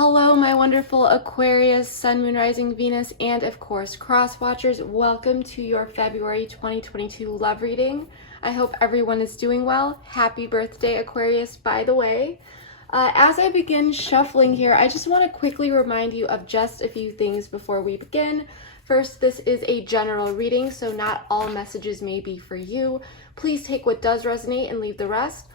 Hello, my wonderful Aquarius, Sun, Moon, Rising, Venus, and of course, Cross Watchers. Welcome to your February 2022 love reading. I hope everyone is doing well. Happy birthday, Aquarius, by the way. As I begin shuffling here, I just want to quickly remind you of just a few things before we begin. First, this is a general reading, so not all messages may be for you. Please take what does resonate and leave the rest.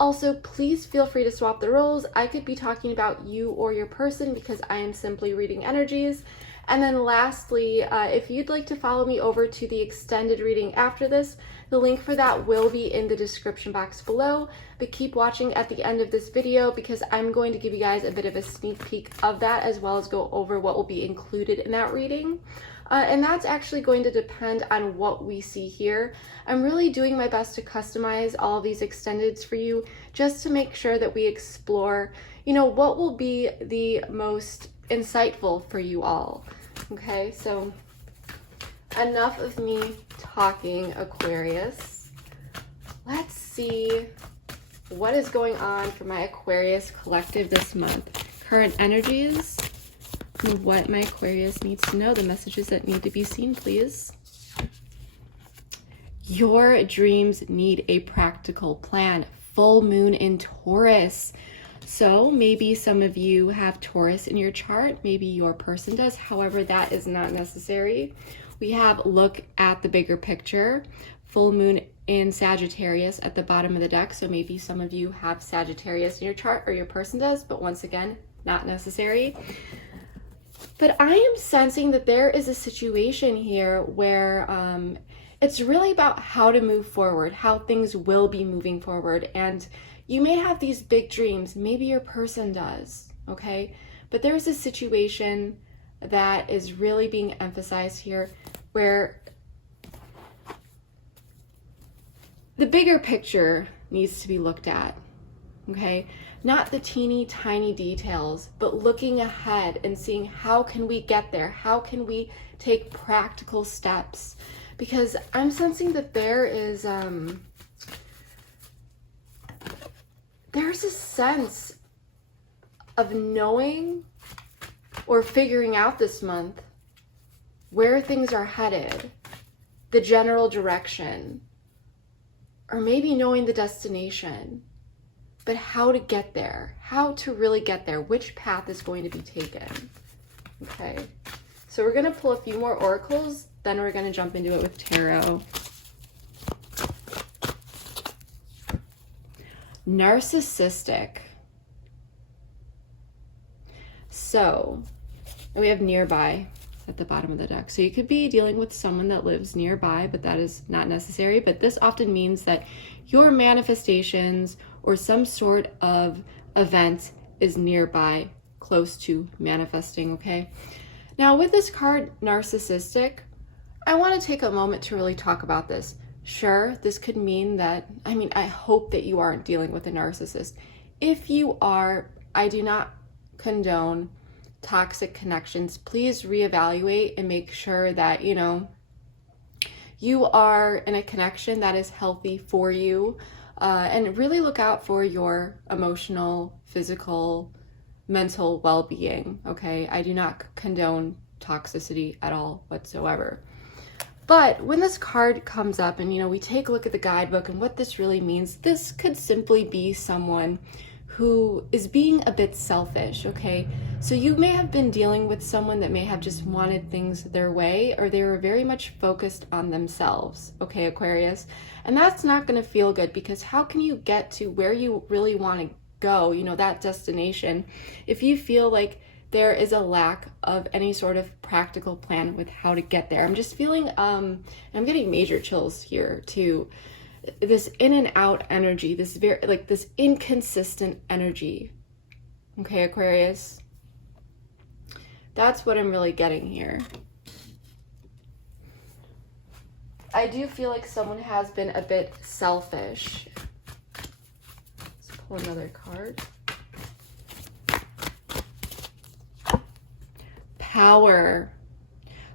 Also, please feel free to swap the roles. I could be talking about you or your person because I am simply reading energies. And then lastly, if you'd like to follow me over to the extended reading after this, the link for that will be in the description box below. But keep watching at the end of this video because I'm going to give you guys a bit of a sneak peek of that, as well as go over what will be included in that reading. And that's actually going to depend on what we see here. I'm really doing my best to customize all of these extendeds for you just to make sure that we explore, what will be the most insightful for you all. Okay, so enough of me talking, Aquarius. Let's see what is going on for my Aquarius collective this month. Current energies. What my Aquarius needs to know, the messages that need to be seen, please. Your dreams need a practical plan. Full moon in Taurus. So maybe some of you have Taurus in your chart. Maybe your person does. However, that is not necessary. We have look at the bigger picture. Full moon in Sagittarius at the bottom of the deck. So maybe some of you have Sagittarius in your chart or your person does, but once again, not necessary. But I am sensing that there is a situation here where it's really about how to move forward, how things will be moving forward. And you may have these big dreams, maybe your person does, okay? But there's a situation that is really being emphasized here where the bigger picture needs to be looked at, okay? Not the teeny tiny details, but looking ahead and seeing how can we get there? How can we take practical steps? Because I'm sensing that there's a sense of knowing or figuring out this month where things are headed, the general direction, or maybe knowing the destination. But how to get there, how to really get there, which path is going to be taken. Okay, so we're going to pull a few more oracles, then we're going to jump into it with tarot. Narcissistic. So, we have nearby at the bottom of the deck. So you could be dealing with someone that lives nearby, but that is not necessary. But this often means that your manifestations or some sort of event is nearby, close to manifesting, okay? Now with this card, narcissistic, I want to take a moment to really talk about this. Sure, this could mean that, I hope that you aren't dealing with a narcissist. If you are, I do not condone toxic connections. Please reevaluate and make sure that, you are in a connection that is healthy for you. And really look out for your emotional, physical, mental well-being, okay? I do not condone toxicity at all whatsoever. But when this card comes up and, we take a look at the guidebook and what this really means, this could simply be someone who is being a bit selfish, okay? So you may have been dealing with someone that may have just wanted things their way, or they were very much focused on themselves, okay, Aquarius? And that's not going to feel good, because how can you get to where you really want to go, that destination, if you feel like there is a lack of any sort of practical plan with how to get there? I'm just feeling, I'm getting major chills here too. This in and out energy, this this inconsistent energy. Okay, Aquarius? That's what I'm really getting here. I do feel like someone has been a bit selfish. Let's pull another card. Power.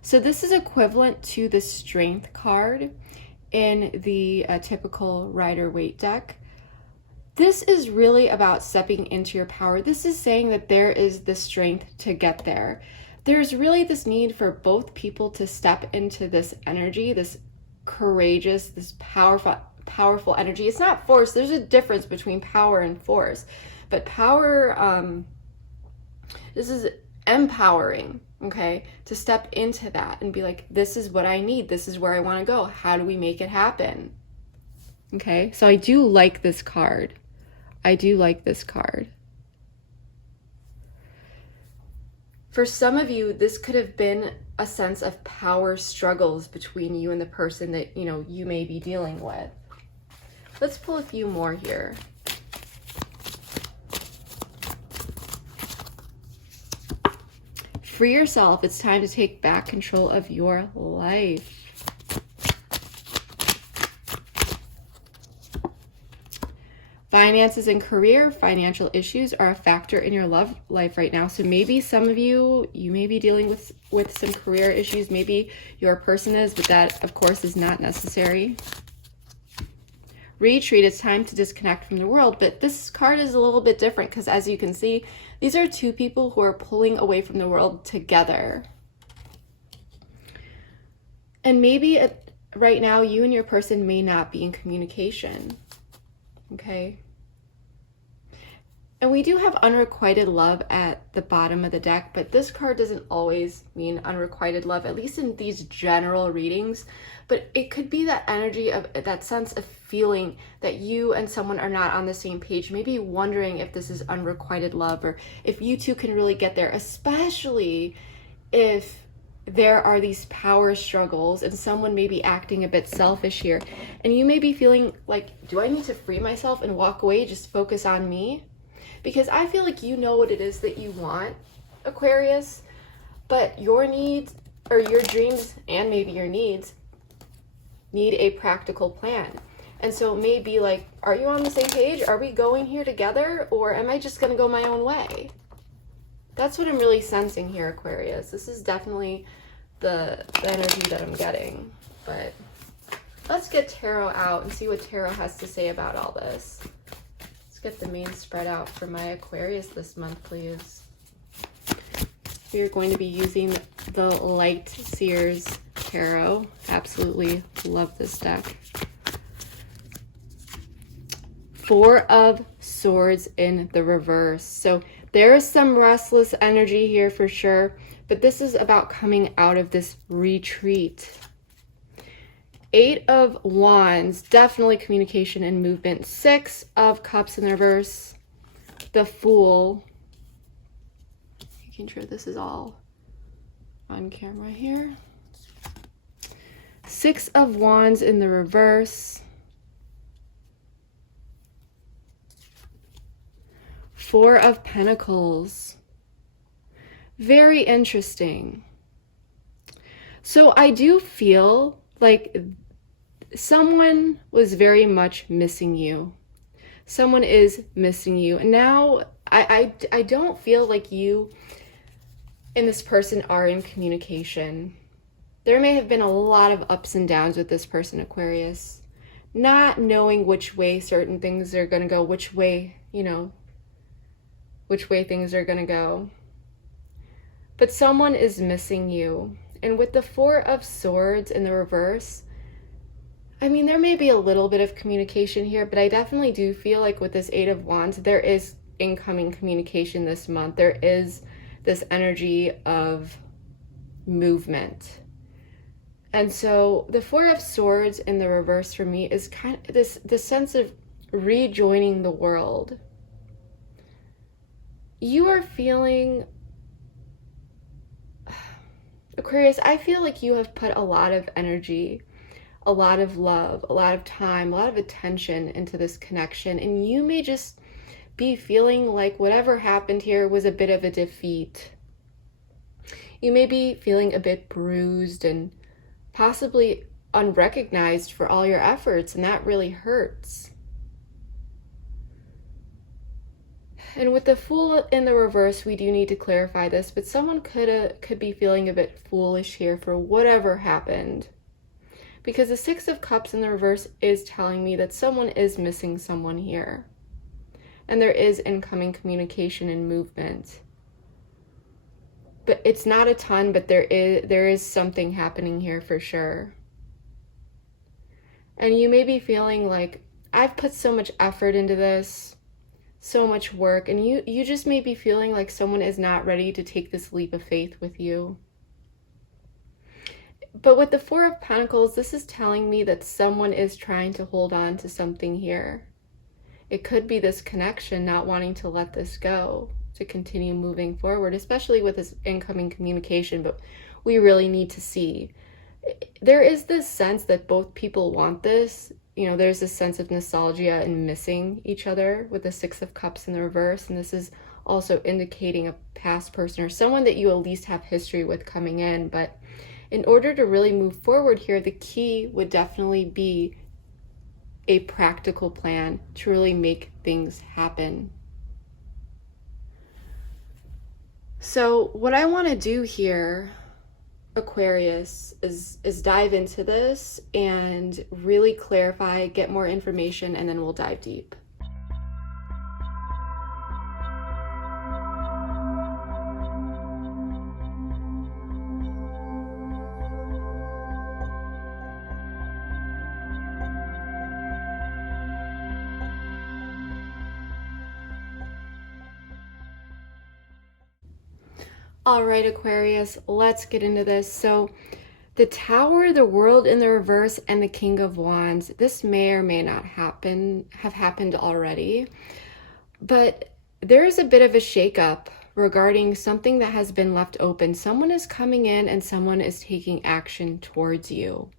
So this is equivalent to the Strength card in the typical Rider-Waite deck. This is really about stepping into your power. This is saying that there is the strength to get there. There's really this need for both people to step into this energy, this courageous, this powerful energy. It's not force. There's a difference between power and force. But power, this is empowering, okay? To step into that and be like, this is what I need. This is where I want to go. How do we make it happen? Okay, so I do like this card. I do like this card. For some of you, this could have been a sense of power struggles between you and the person that, you may be dealing with. Let's pull a few more here. Free yourself. It's time to take back control of your life. Finances and career, financial issues are a factor in your love life right now. So maybe some of you may be dealing with some career issues. Maybe your person is, but that, of course, is not necessary. Retreat, it's time to disconnect from the world. But this card is a little bit different because, as you can see, these are two people who are pulling away from the world together. And maybe right now, you and your person may not be in communication. Okay. And we do have unrequited love at the bottom of the deck, but this card doesn't always mean unrequited love, at least in these general readings. But it could be that energy of that sense of feeling that you and someone are not on the same page, maybe wondering if this is unrequited love or if you two can really get there, especially if there are these power struggles and someone may be acting a bit selfish here. And you may be feeling like, do I need to free myself and walk away, just focus on me? Because I feel like you know what it is that you want, Aquarius, but your needs or your dreams and maybe your needs need a practical plan. And so it may be like, are you on the same page? Are we going here together? Or am I just going to go my own way? That's what I'm really sensing here, Aquarius. This is definitely the energy that I'm getting. But let's get tarot out and see what tarot has to say about all this. Let's get the main spread out for my Aquarius this month, please. We are going to be using the Light Seers Tarot. Absolutely love this deck. Four of Swords in the reverse. So there is some restless energy here for sure, but this is about coming out of this retreat. Eight of Wands, definitely communication and movement. Six of Cups in the reverse. The Fool. Making sure this is all on camera here. Six of Wands in the reverse. Four of Pentacles. Very interesting. So I do feel like someone was very much missing you. Someone is missing you. And now I don't feel like you and this person are in communication. There may have been a lot of ups and downs with this person, Aquarius. Not knowing which way certain things are going to go, which way things are going to go. But someone is missing you. And with the Four of Swords in the reverse, I mean, there may be a little bit of communication here, but I definitely do feel like with this Eight of Wands, there is incoming communication this month. There is this energy of movement. And so the Four of Swords in the reverse for me is kind of this sense of rejoining the world. You are feeling, Aquarius, I feel like you have put a lot of energy, a lot of love, a lot of time, a lot of attention into this connection. And you may just be feeling like whatever happened here was a bit of a defeat. You may be feeling a bit bruised and possibly unrecognized for all your efforts, and that really hurts. And with the Fool in the reverse, we do need to clarify this, but someone could be feeling a bit foolish here for whatever happened. Because the Six of Cups in the reverse is telling me that someone is missing someone here. And there is incoming communication and movement. But it's not a ton, but there is something happening here for sure. And you may be feeling like, I've put so much effort into this, so much work, and you just may be feeling like someone is not ready to take this leap of faith with you. But with the Four of Pentacles, this is telling me that someone is trying to hold on to something here. It could be this connection, not wanting to let this go, to continue moving forward, especially with this incoming communication, but we really need to see. There is this sense that both people want this. You know, there's this sense of nostalgia and missing each other with the Six of Cups in the reverse, and this is also indicating a past person or someone that you at least have history with coming in. But in order to really move forward here, the key would definitely be a practical plan to really make things happen. So what I want to do here, Aquarius, is dive into this and really clarify, get more information, and then we'll dive deep. All right, Aquarius, let's get into this. So the Tower, the World in the reverse, and the King of Wands, this may or may not have happened already, but there is a bit of a shakeup regarding something that has been left open. Someone is coming in and someone is taking action towards you.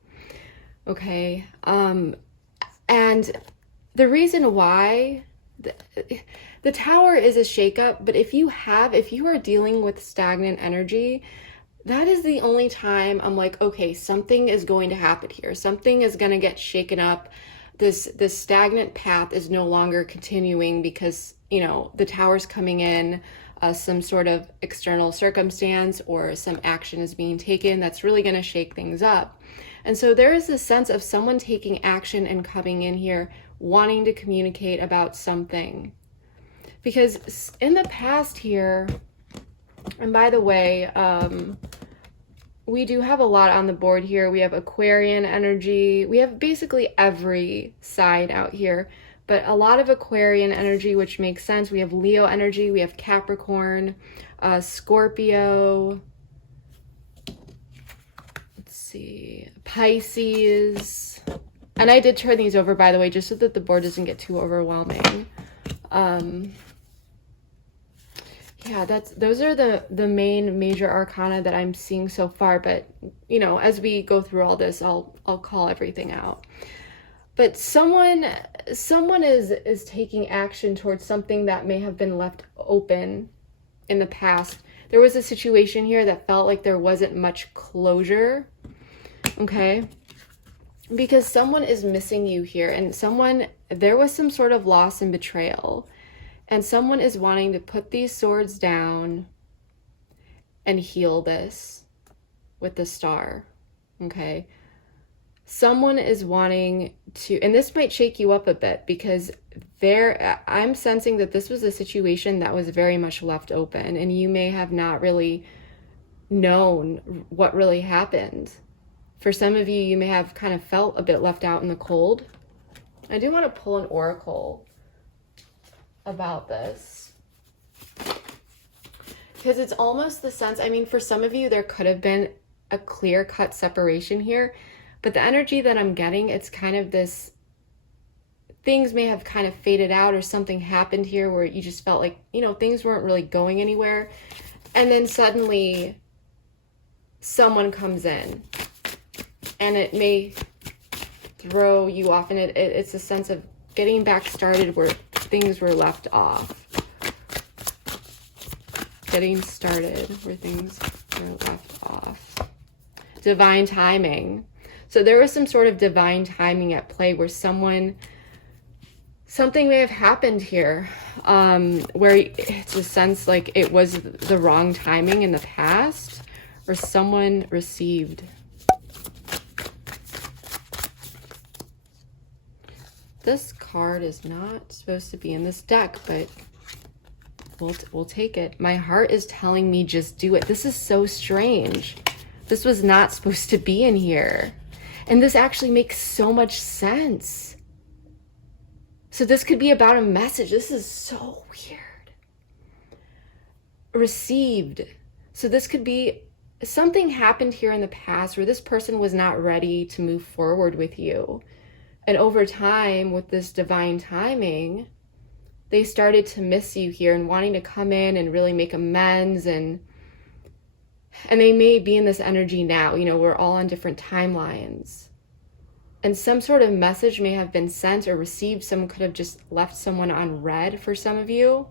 Okay. And the reason why the Tower is a shakeup, but if you are dealing with stagnant energy, that is the only time I'm like, okay, something is going to happen here. Something is going to get shaken up. This stagnant path is no longer continuing because, you know, the Tower's coming in, some sort of external circumstance or some action is being taken that's really going to shake things up. And so there is this sense of someone taking action and coming in here wanting to communicate about something. Because in the past here, and by the way, we do have a lot on the board here. We have Aquarian energy. We have basically every side out here, but a lot of Aquarian energy, which makes sense. We have Leo energy. We have Capricorn, Scorpio. Let's see, Pisces. And I did turn these over, by the way, just so that the board doesn't get too overwhelming. Yeah, those are the main major arcana that I'm seeing so far. But, you know, as we go through all this, I'll call everything out. But someone is taking action towards something that may have been left open in the past. There was a situation here that felt like there wasn't much closure. Okay. Because someone is missing you here, and there was some sort of loss and betrayal, and someone is wanting to put these swords down and heal this with the Star. Okay. Someone is wanting to, and this might shake you up a bit because I'm sensing that this was a situation that was very much left open, and you may have not really known what really happened. For some of you, you may have kind of felt a bit left out in the cold. I do want to pull an oracle about this, because it's almost the sense, I mean, for some of you, there could have been a clear-cut separation here, but the energy that I'm getting, it's kind of this, things may have kind of faded out, or something happened here where you just felt like, you know, things weren't really going anywhere. And then suddenly someone comes in and it may throw you off, and it's a sense of getting back started where things were left off. Getting started where things were left off. Divine timing. So there was some sort of divine timing at play where something may have happened here, where it's a sense like it was the wrong timing in the past, or someone received. this card is not supposed to be in this deck, but we'll take it. My heart is telling me just do it. This is so strange. This was not supposed to be in here. And this actually makes so much sense. So this could be about a message. This is so weird. Received. So this could be something happened here in the past where this person was not ready to move forward with you. And over time, with this divine timing, they started to miss you here and wanting to come in and really make amends. And they may be in this energy now. You know, we're all on different timelines. And some sort of message may have been sent or received. Someone could have just left someone on red for some of you.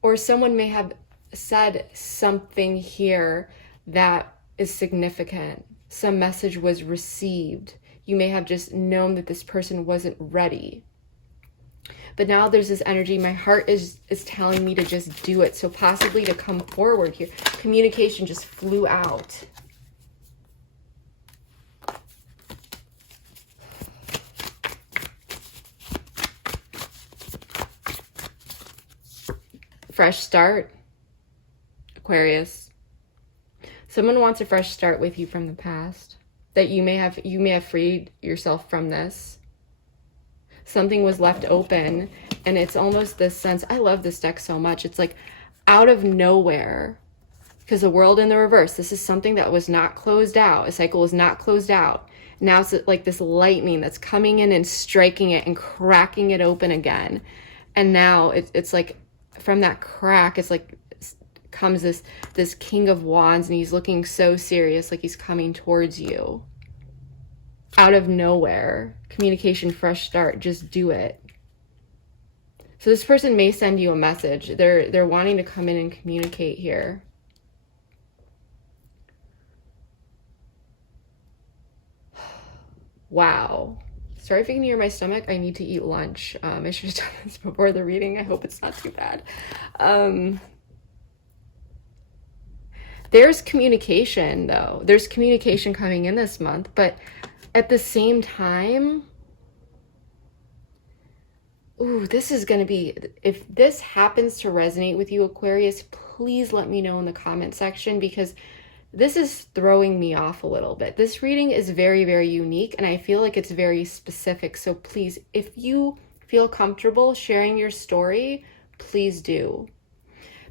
Or someone may have said something here that is significant. Some message was received. You may have just known that this person wasn't ready. But now there's this energy. My heart is telling me to just do it. So possibly to come forward here. Communication just flew out. Fresh start. Aquarius. Someone wants a fresh start with you from the past. That you may have freed yourself from this. Something was left open, and it's almost this sense. I love this deck so much. It's like out of nowhere, because the world in the reverse. This is something that was not closed out. A cycle was not closed out. Now it's like this lightning that's coming in and striking it and cracking it open again. And now it's like from that crack, it's like comes this King of Wands, and he's looking so serious, like he's coming towards you. Out of nowhere. Communication, fresh start, just do it. So this person may send you a message. They're wanting to come in and communicate here. Wow. Sorry if you can hear my stomach. I need to eat lunch. I should have done this before the reading. I hope it's not too bad. There's communication, though. There's communication coming in this month, but at the same time, ooh, this is going to be, if this happens to resonate with you, Aquarius, please let me know in the comment section, because this is throwing me off a little bit. This reading is very, very unique, and I feel like it's very specific. So please, if you feel comfortable sharing your story, please do.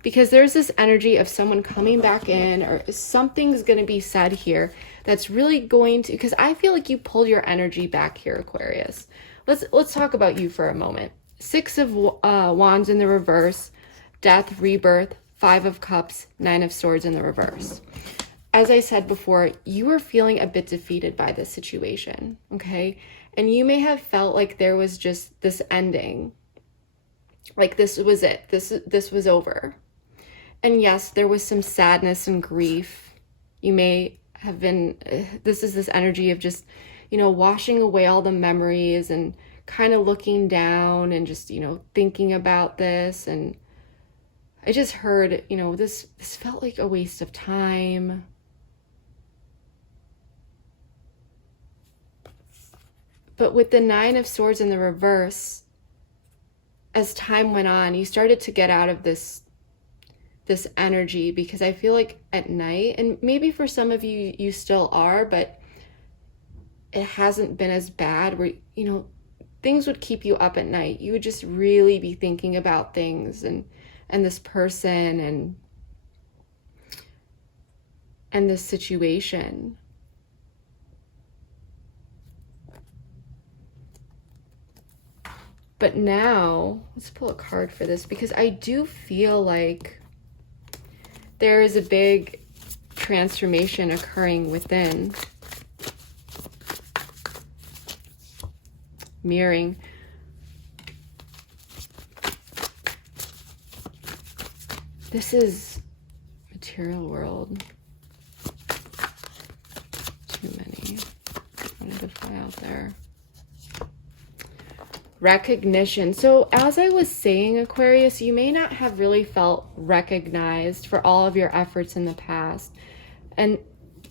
Because there's this energy of someone coming back in, or something's going to be said here that's really going to, because I feel like you pulled your energy back here, Aquarius. Let's talk about you for a moment. Six of Wands in the reverse, death, rebirth, 5 of Cups, 9 of Swords in the reverse. As I said before, you were feeling a bit defeated by this situation, okay? And you may have felt like there was just this ending. Like this was it. This was over. And yes, there was some sadness and grief. You may have been, this is this energy of just, you know, washing away all the memories and kind of looking down and just, you know, thinking about this. And I just heard, you know, this felt like a waste of time. But with the 9 of Swords in the reverse, as time went on, you started to get out of this energy, because I feel like at night, and maybe for some of you, you still are, but it hasn't been as bad where, you know, things would keep you up at night. You would just really be thinking about things and this person and this situation. But now, let's pull a card for this, because I do feel like there is a big transformation occurring within. Mirroring. This is material world. Too many. I wanted to fly out there. Recognition. So as I was saying, Aquarius, you may not have really felt recognized for all of your efforts in the past. And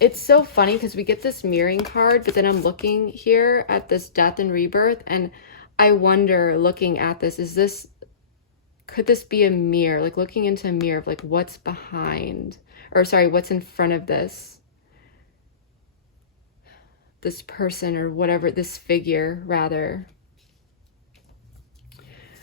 it's so funny because we get this mirroring card, but then I'm looking here at this death and rebirth, and I wonder, looking at this, could this be a mirror? Like looking into a mirror of like what's behind, or sorry, what's in front of this person, or whatever, this figure rather.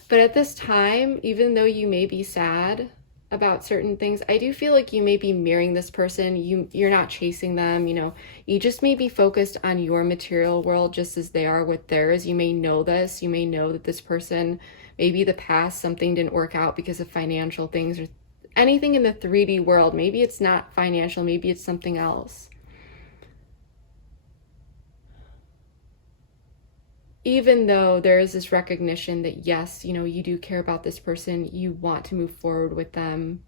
But at this time, even though you may be sad about certain things, I do feel like you may be mirroring this person. You're not chasing them, you know, you just may be focused on your material world just as they are with theirs. You may know this, you may know that this person, maybe the past, something didn't work out because of financial things or anything in the 3D world. Maybe it's not financial, maybe it's something else. Even though there is this recognition that yes, you know, you do care about this person, you want to move forward with them,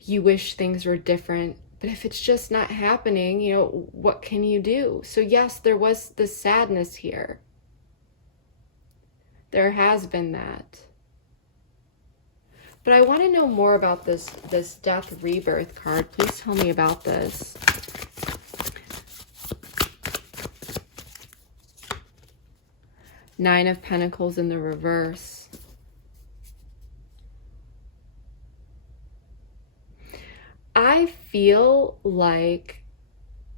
you wish things were different, but if it's just not happening, you know, what can you do? So yes, there was this sadness here. There has been that. But I want to know more about this death rebirth card. Please tell me about this. Nine of Pentacles in the reverse. I feel like,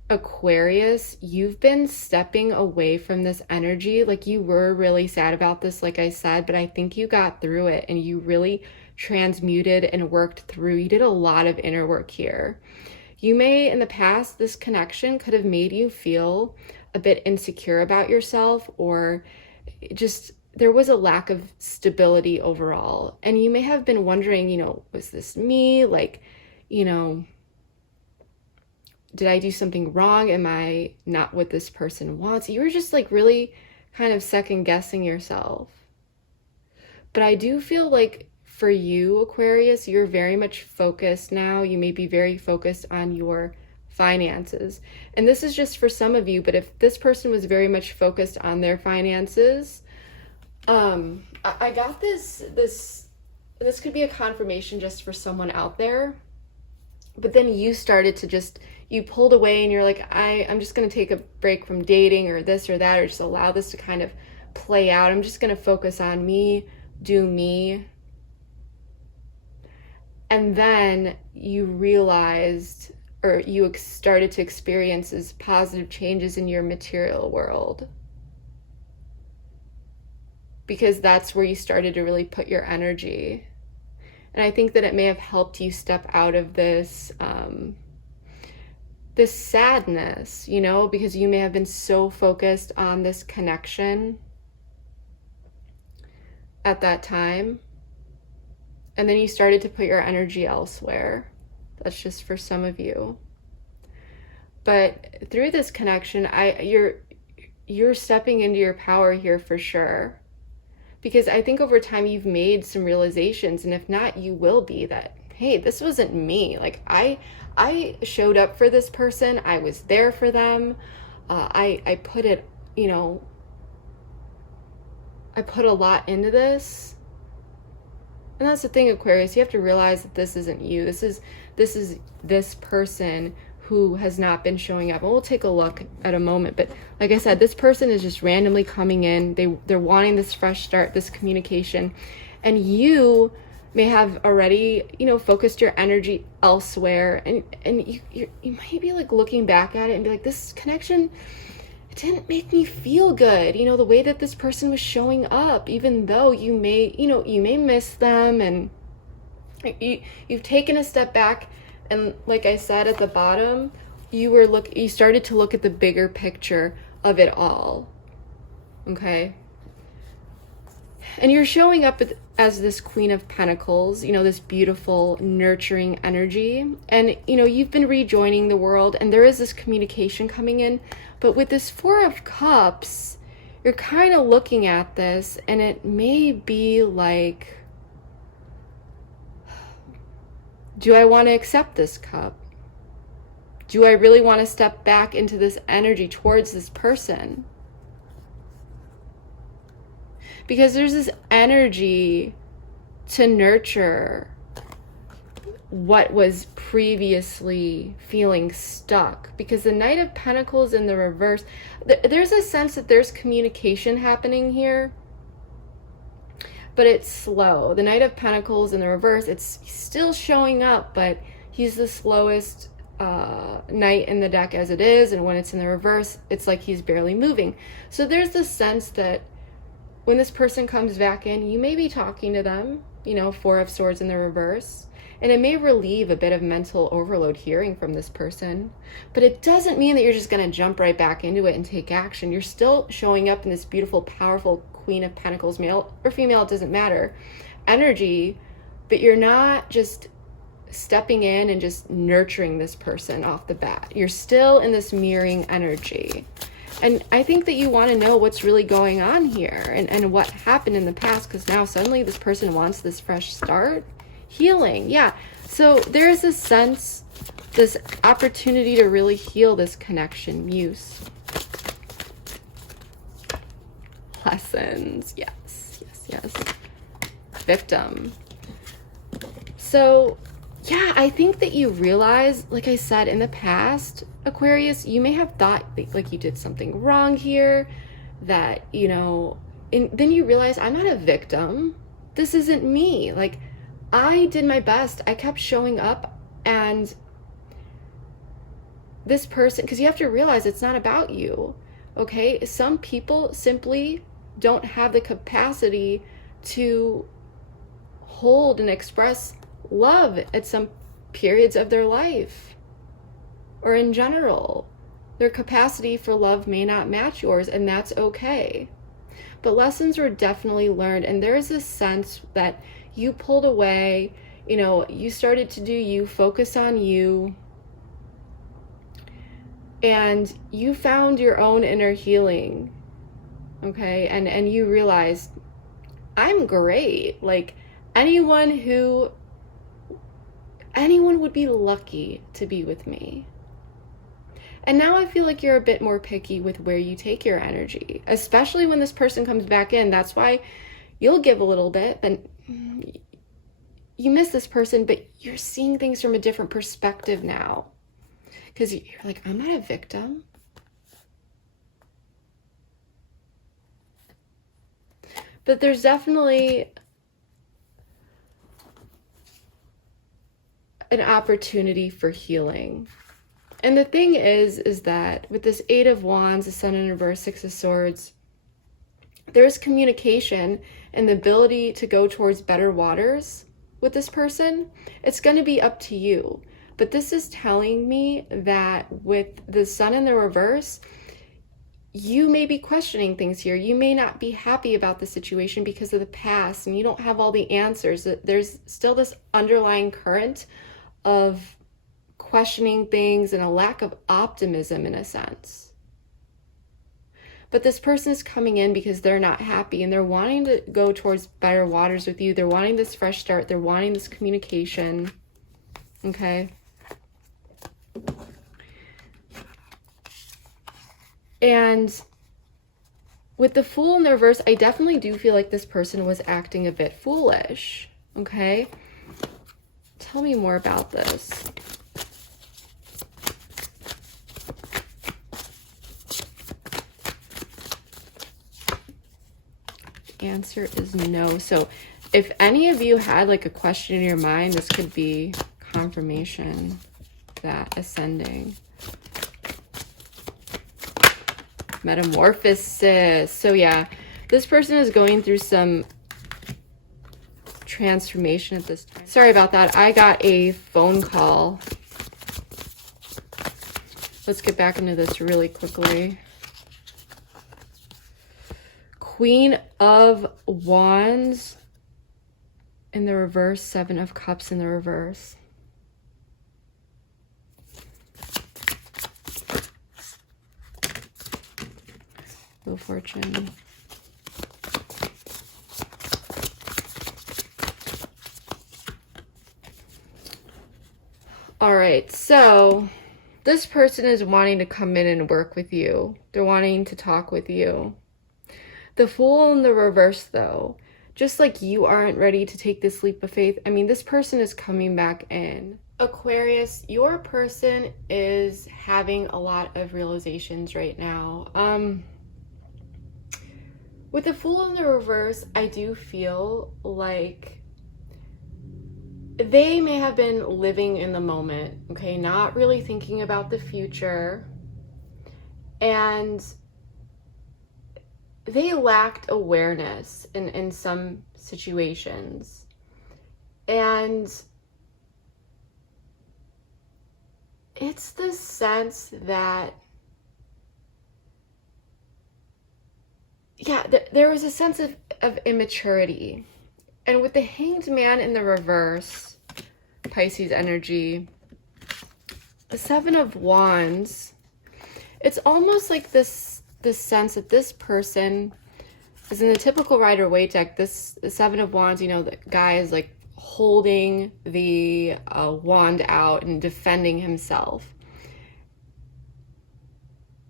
Aquarius, you've been stepping away from this energy. Like you were really sad about this, like I said, but I think you got through it and you really transmuted and worked through. You did a lot of inner work here. You may, in the past, this connection could have made you feel a bit insecure about yourself, or just there was a lack of stability overall. And you may have been wondering, you know, was this me? Like, you know, did I do something wrong? Am I not what this person wants? You were just like really kind of second guessing yourself. But I do feel like for you, Aquarius, you're very much focused now. You may be very focused on your finances. And this is just for some of you, but if this person was very much focused on their finances, I got this could be a confirmation just for someone out there, but then you started to you pulled away and you're like, I'm just going to take a break from dating or this or that, or just allow this to kind of play out. I'm just going to focus on me, do me. And then you realized, or you started to experience as positive changes in your material world. Because that's where you started to really put your energy. And I think that it may have helped you step out of this, this sadness, you know, because you may have been so focused on this connection at that time. And then you started to put your energy elsewhere. That's just for some of you. But through this connection, you're stepping into your power here for sure. Because I think over time you've made some realizations, and if not, you will be that, hey, this wasn't me. Like I showed up for this person. I was there for them. I put it, you know, I put a lot into this. And that's the thing, Aquarius, you have to realize that this isn't you. This is this person who has not been showing up. And we'll take a look at a moment. But like I said, this person is just randomly coming in. They're wanting this fresh start, this communication. And you may have already, you know, focused your energy elsewhere. And you might be like looking back at it and be like, this connection, it didn't make me feel good. You know, the way that this person was showing up, even though you may miss them, and you've taken a step back. And like I said at the bottom, you started to look at the bigger picture of it all. Okay? And you're showing up as this Queen of Pentacles, you know, this beautiful, nurturing energy. And, you know, you've been rejoining the world, and there is this communication coming in. But with this Four of Cups, you're kind of looking at this, and it may be like, do I want to accept this cup? Do I really want to step back into this energy towards this person? Because there's this energy to nurture. what was previously feeling stuck, because the Knight of Pentacles in the reverse, there's a sense that there's communication happening here, but it's slow. The Knight of Pentacles in the reverse, it's still showing up, but he's the slowest knight in the deck as it is, and when it's in the reverse, it's like he's barely moving. So there's the sense that when this person comes back in, you may be talking to them, you know, Four of Swords in the reverse, and it may relieve a bit of mental overload hearing from this person, but it doesn't mean that you're just going to jump right back into it and take action. You're still showing up in this beautiful, powerful Queen of Pentacles, male or female, it doesn't matter, energy, but you're not just stepping in and just nurturing this person off the bat. You're still in this mirroring energy. And I think that you want to know what's really going on here and what happened in the past, because now suddenly this person wants this fresh start. Healing, yeah. So there is a sense, this opportunity to really heal this connection. Muse. Lessons, yes, yes, yes. Victim. So, yeah, I think that you realize, like I said, in the past, Aquarius, you may have thought like you did something wrong here, that, you know, and then you realize, I'm not a victim. This isn't me. Like, I did my best. I kept showing up, and this person, because you have to realize it's not about you, okay? Some people simply don't have the capacity to hold and express love at some periods of their life, or in general. Their capacity for love may not match yours, and that's okay. But lessons were definitely learned, and there's this sense that you pulled away, you know, you started to do you, focus on you, and you found your own inner healing, okay? And you realized, I'm great. Like, anyone would be lucky to be with me. And now I feel like you're a bit more picky with where you take your energy, especially when this person comes back in. That's why you'll give a little bit, but you miss this person, but you're seeing things from a different perspective now. Because you're like, I'm not a victim. But there's definitely an opportunity for healing. And the thing is that with this Eight of Wands, the Sun in reverse, Six of Swords, there's communication and the ability to go towards better waters with this person. It's going to be up to you. But this is telling me that with the Sun in the reverse, you may be questioning things here. You may not be happy about the situation because of the past, and you don't have all the answers. There's still this underlying current of questioning things and a lack of optimism in a sense. But this person is coming in because they're not happy, and they're wanting to go towards better waters with you. They're wanting this fresh start. They're wanting this communication. Okay. And with the Fool in the reverse, I definitely do feel like this person was acting a bit foolish. Okay. Tell me more about this. Answer is no. So if any of you had like a question in your mind, this could be confirmation that ascending. Metamorphosis. So yeah, this person is going through some transformation at this time. Sorry about that. I got a phone call. Let's get back into this really quickly. Queen of Wands in the reverse, Seven of Cups in the reverse. Wheel of Fortune. All right, so this person is wanting to come in and work with you. They're wanting to talk with you. The Fool in the reverse, though, Just like you aren't ready to take this leap of faith, I mean, this person is coming back in. Aquarius, your person is having a lot of realizations right now. With the Fool in the reverse, I do feel like they may have been living in the moment, okay, not really thinking about the future, and they lacked awareness in some situations. And it's the sense that, yeah, there was a sense of immaturity. And with the Hanged Man in the reverse, Pisces energy, the Seven of Wands, it's almost like this sense that this person is in the typical Rider-Waite deck. The Seven of Wands, you know, the guy is like holding the wand out and defending himself.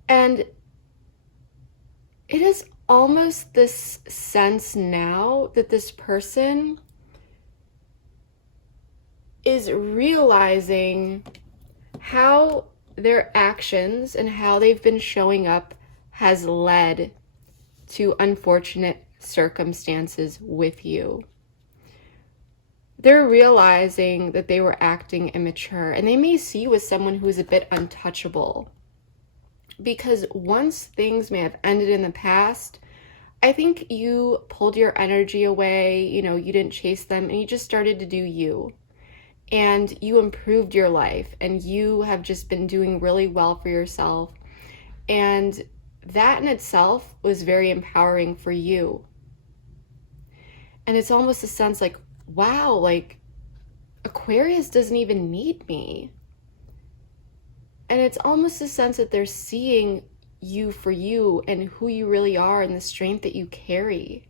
And it is almost this sense now that this person is realizing how their actions and how they've been showing up has led to unfortunate circumstances with you. They're realizing that they were acting immature, and they may see you as someone who is a bit untouchable. Because once things may have ended in the past, I think you pulled your energy away, you know, you didn't chase them, and you just started to do you. And you improved your life, and you have just been doing really well for yourself. And that in itself was very empowering for you. And it's almost a sense like, wow, like Aquarius doesn't even need me. And it's almost a sense that they're seeing you for you and who you really are and the strength that you carry.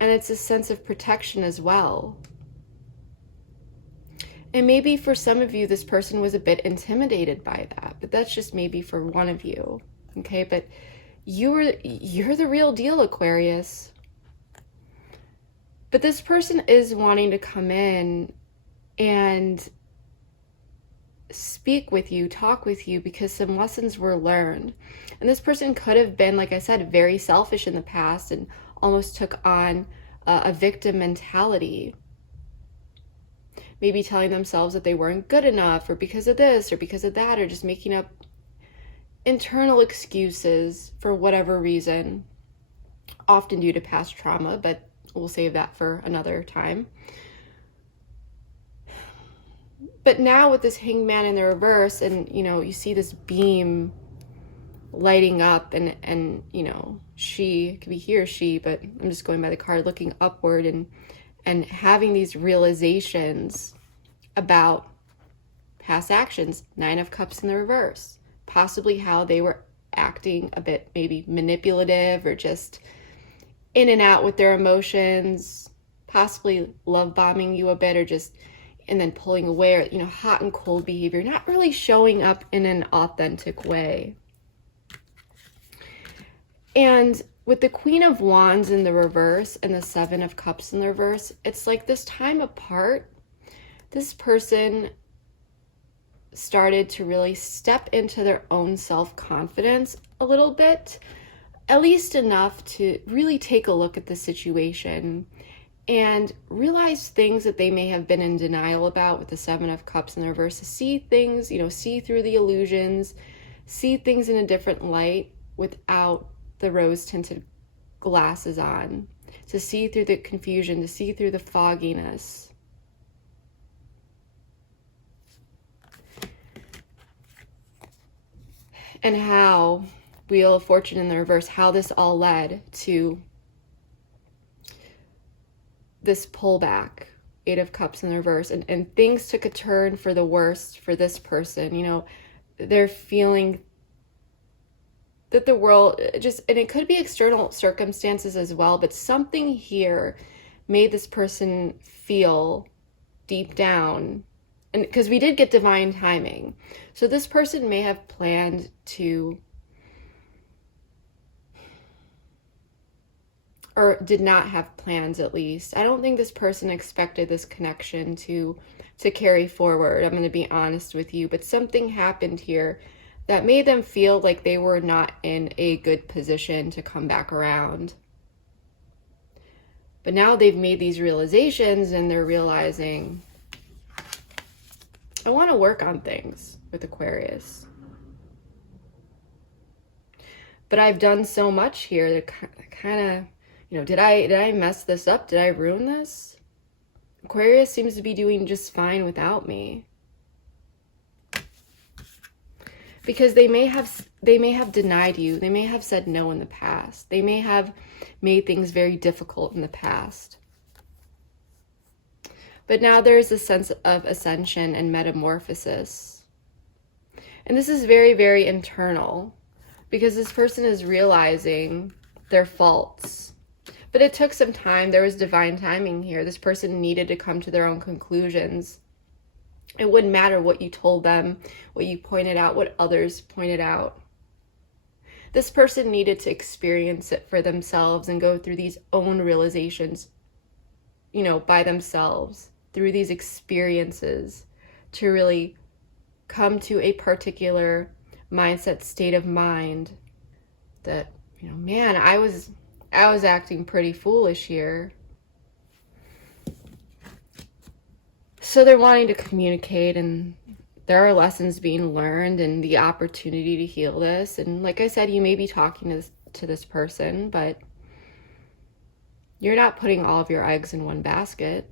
And it's a sense of protection as well. And maybe for some of you, this person was a bit intimidated by that, but that's just maybe for one of you, okay? But you're the real deal, Aquarius. But this person is wanting to come in and speak with you, talk with you, because some lessons were learned. And this person could have been, like I said, very selfish in the past and almost took on a victim mentality. Maybe telling themselves that they weren't good enough, or because of this, or because of that, or just making up internal excuses for whatever reason, often due to past trauma, but we'll save that for another time. But now with this Hanged Man in the reverse, and you know, you see this beam lighting up, and you know, it could be he or she, but I'm just going by the card, looking upward and having these realizations about past actions. Nine of Cups in the reverse, possibly how they were acting a bit maybe manipulative or just in and out with their emotions, possibly love bombing you a bit, or just and then pulling away, or you know, hot and cold behavior, not really showing up in an authentic way. And with the Queen of Wands in the reverse and the Seven of Cups in the reverse, it's like this time apart, this person started to really step into their own self-confidence a little bit, at least enough to really take a look at the situation and realize things that they may have been in denial about with the Seven of Cups in the reverse, to see things, you know, see through the illusions, see things in a different light without the rose-tinted glasses on, to see through the confusion, to see through the fogginess. And how Wheel of Fortune in the reverse, how this all led to this pullback, Eight of Cups in the reverse, and things took a turn for the worst for this person. You know, they're feeling that the world just, and it could be external circumstances as well, but something here made this person feel deep down, and because we did get divine timing, so this person may have planned to or did not have plans at least. I don't think this person expected this connection to carry forward. I'm going to be honest with you, but something happened here that made them feel like they were not in a good position to come back around. But now they've made these realizations and they're realizing, I want to work on things with Aquarius. But I've done so much here that kind of, you know, did I mess this up? Did I ruin this? Aquarius seems to be doing just fine without me. Because they may have denied you. They may have said no in the past. They may have made things very difficult in the past. But now there's a sense of ascension and metamorphosis. And this is very, very internal, because this person is realizing their faults. But it took some time. There was divine timing here. This person needed to come to their own conclusions. It wouldn't matter what you told them, what you pointed out, what others pointed out. This person needed to experience it for themselves and go through these own realizations, you know, by themselves, through these experiences, to really come to a particular mindset, state of mind that, you know, man, I was acting pretty foolish here. So they're wanting to communicate, and there are lessons being learned and the opportunity to heal this. And like I said, you may be talking to this person, but you're not putting all of your eggs in one basket.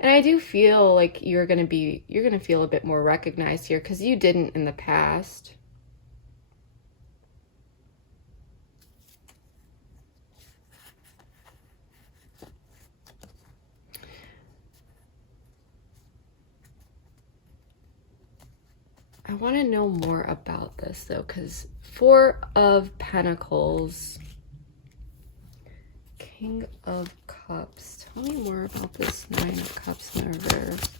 And I do feel like you're going to feel a bit more recognized here, because you didn't in the past. I want to know more about this though, because Four of Pentacles, King of Cups. Tell me more about this Nine of Cups in reverse.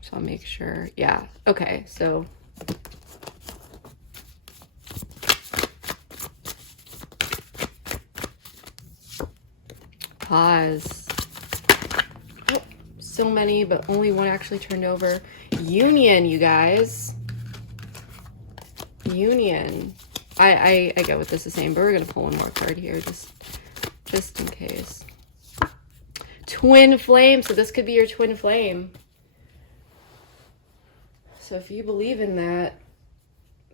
So I'll make sure. Yeah. Okay. So pause. So many, but only one actually turned over. Union, you guys. Union. I get what this is saying, but we're gonna pull one more card here, just in case. Twin flame. So this could be your twin flame. So if you believe in that,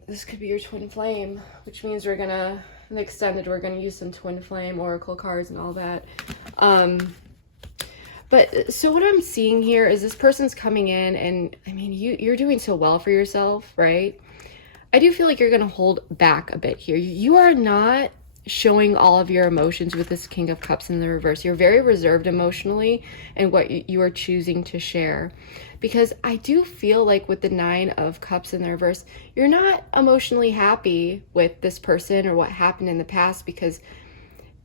this could be your twin flame, which means we're gonna, in the extended, we're gonna use some twin flame oracle cards and all that. But so what I'm seeing here is this person's coming in, and I mean, you're doing so well for yourself, right? I do feel like you're going to hold back a bit here. You are not showing all of your emotions with this King of Cups in the reverse. You're very reserved emotionally in what you are choosing to share. Because I do feel like with the Nine of Cups in the reverse, you're not emotionally happy with this person or what happened in the past, because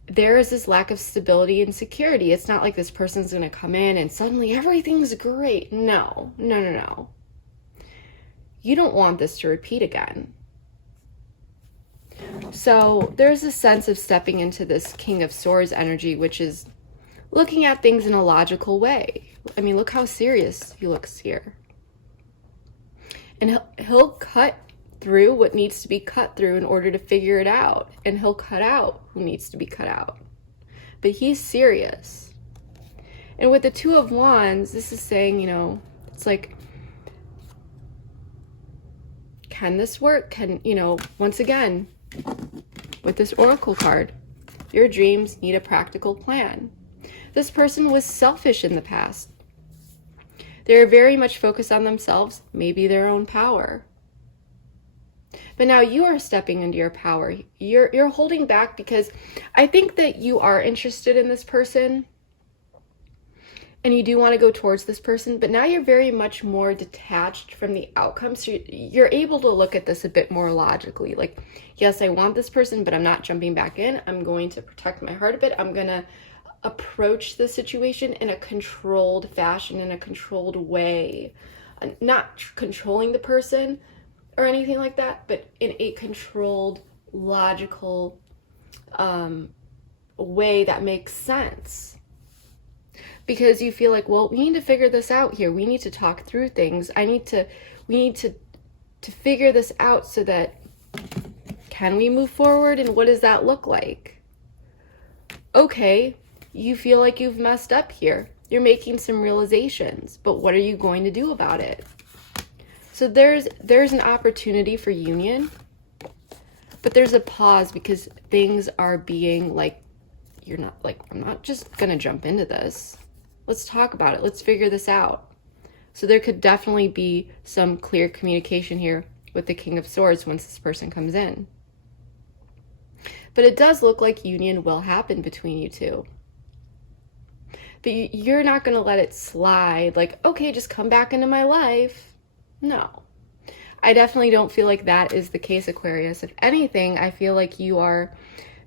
there is this lack of stability and security. It's not like this person's going to come in and suddenly everything's great. No. You don't want this to repeat again. So there's a sense of stepping into this King of Swords energy, which is looking at things in a logical way. I mean, look how serious he looks here. And he'll cut through what needs to be cut through in order to figure it out, and he'll cut out what needs to be cut out. But he's serious. And with the Two of Wands, this is saying, you know, it's like, can this work? Can, you know, once again, with this oracle card, your dreams need a practical plan. This person was selfish in the past. They're very much focused on themselves, maybe their own power. But now you are stepping into your power. You're holding back because I think that you are interested in this person and you do want to go towards this person, but now you're very much more detached from the outcome. So you're able to look at this a bit more logically. Like, yes, I want this person, but I'm not jumping back in. I'm going to protect my heart a bit. I'm going to approach the situation in a controlled fashion, in a controlled way. Not controlling the person, or anything like that, but in a controlled, logical way that makes sense. Because you feel like, well, we need to figure this out here. We need to talk through things. We need to figure this out so that, can we move forward, and what does that look like? Okay, you feel like you've messed up here. You're making some realizations, but what are you going to do about it? So there's an opportunity for union, but there's a pause because things are being like, you're not like, I'm not just gonna jump into this. Let's talk about it. Let's figure this out. So there could definitely be some clear communication here with the King of Swords once this person comes in. But it does look like union will happen between you two. But you're not going to let it slide like, okay, just come back into my life. No. I definitely don't feel like that is the case, Aquarius. If anything, I feel like you are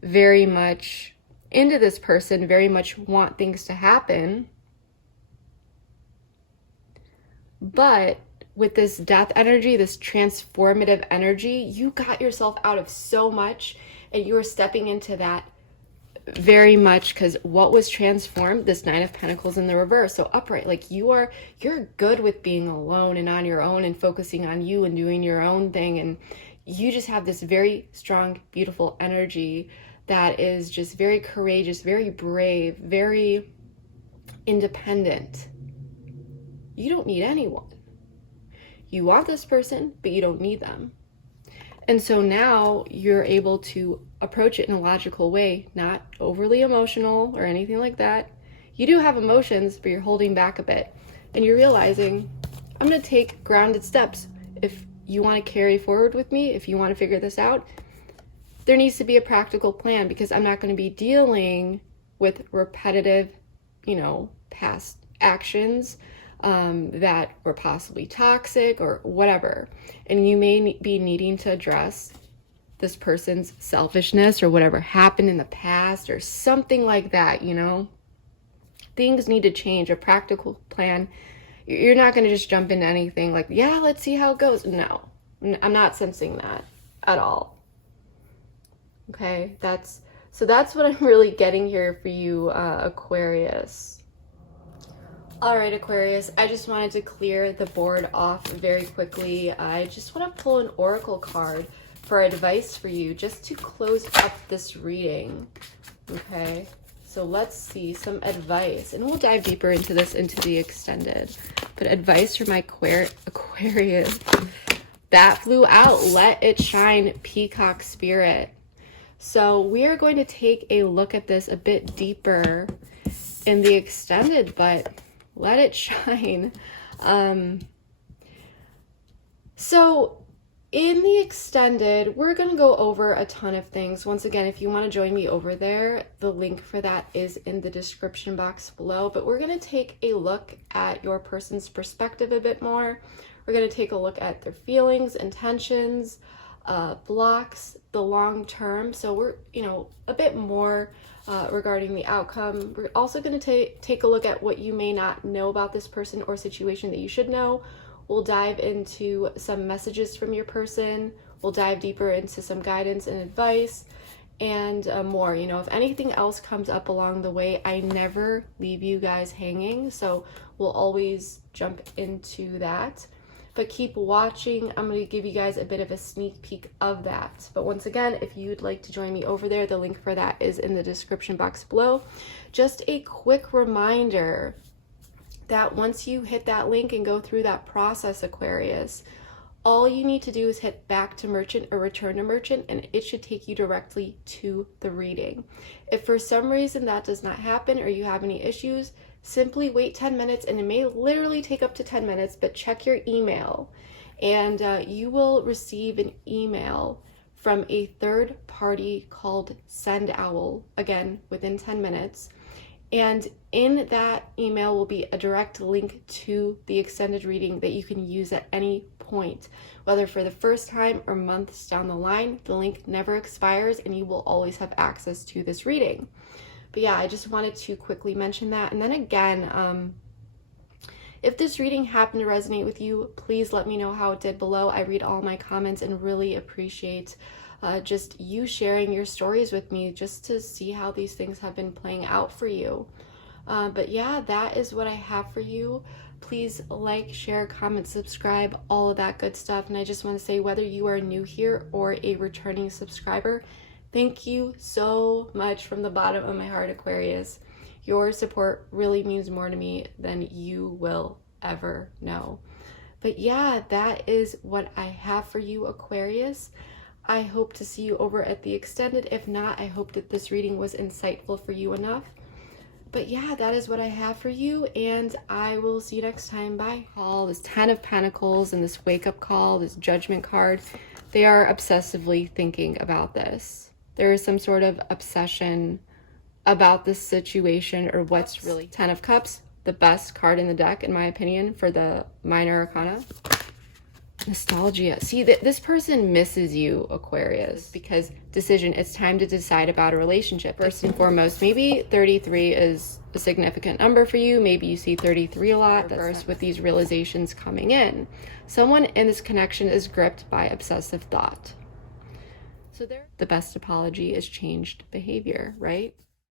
very much into this person, very much want things to happen. But with this death energy, this transformative energy, you got yourself out of so much, and you are stepping into that very much, because what was transformed, this Nine of Pentacles in the reverse, so upright, like you're good with being alone and on your own and focusing on you and doing your own thing, and you just have this very strong, beautiful energy that is just very courageous, very brave, very independent. You don't need anyone. You want this person, but you don't need them. And so now you're able to approach it in a logical way, not overly emotional or anything like that. You do have emotions, but you're holding back a bit. And you're realizing, I'm going to take grounded steps. If you want to carry forward with me, if you want to figure this out, there needs to be a practical plan, because I'm not going to be dealing with repetitive, past actions that were possibly toxic or whatever. And you may be needing to address this person's selfishness or whatever happened in the past or something like that, Things need to change, a practical plan. You're not going to just jump into anything like, yeah, let's see how it goes. No, I'm not sensing that at all. Okay, that's what I'm really getting here for you, Aquarius. All right, Aquarius, I just wanted to clear the board off very quickly. I just want to pull an oracle card for advice for you, just to close up this reading. Okay, so let's see some advice, and we'll dive deeper into this into the extended. But advice for my Aquarius. That flew out. Let it shine, Peacock Spirit. So we are going to take a look at this a bit deeper in the extended, but let it shine. So in the extended, we're going to go over a ton of things. Once again, if you want to join me over there, the link for that is in the description box below. But we're going to take a look at your person's perspective a bit more. We're going to take a look at their feelings, intentions, blocks, the long term. So we're, a bit more regarding the outcome. We're also going to take a look at what you may not know about this person or situation that you should know. We'll dive into some messages from your person. We'll dive deeper into some guidance and advice and more. If anything else comes up along the way, I never leave you guys hanging. So we'll always jump into that. But keep watching. I'm going to give you guys a bit of a sneak peek of that. But once again, if you'd like to join me over there, the link for that is in the description box below. Just a quick reminder that once you hit that link and go through that process, Aquarius, all you need to do is hit back to merchant or return to merchant, and it should take you directly to the reading. If for some reason that does not happen or you have any issues, simply wait 10 minutes, and it may literally take up to 10 minutes, but check your email, and you will receive an email from a third party called Send Owl, again, within 10 minutes. And in that email will be a direct link to the extended reading that you can use at any point, whether for the first time or months down the line. The link never expires, and you will always have access to this reading. But yeah, I just wanted to quickly mention that. And then again, If this reading happened to resonate with you, please let me know how it did below. I read all my comments and really appreciate just you sharing your stories with me, just to see how these things have been playing out for you. But yeah, that is what I have for you. Please like, share, comment, subscribe, all of that good stuff. And I just want to say, whether you are new here or a returning subscriber, thank you so much from the bottom of my heart, Aquarius. Your support really means more to me than you will ever know. But yeah, that is what I have for you, Aquarius. I hope to see you over at the extended. If not, I hope that this reading was insightful for you enough. But yeah, that is what I have for you, and I will see you next time. Bye. This 10 of Pentacles and this wake-up call, this Judgment card, they are obsessively thinking about this. There is some sort of obsession about this situation, or what's really 10 of Cups, the best card in the deck, in my opinion, for the minor arcana. Nostalgia. See, this person misses you, Aquarius, because decision, it's time to decide about a relationship. First and foremost, maybe 33 is a significant number for you. Maybe you see 33 a lot. First, with these realizations coming in, someone in this connection is gripped by obsessive thought. So the best apology is changed behavior, right?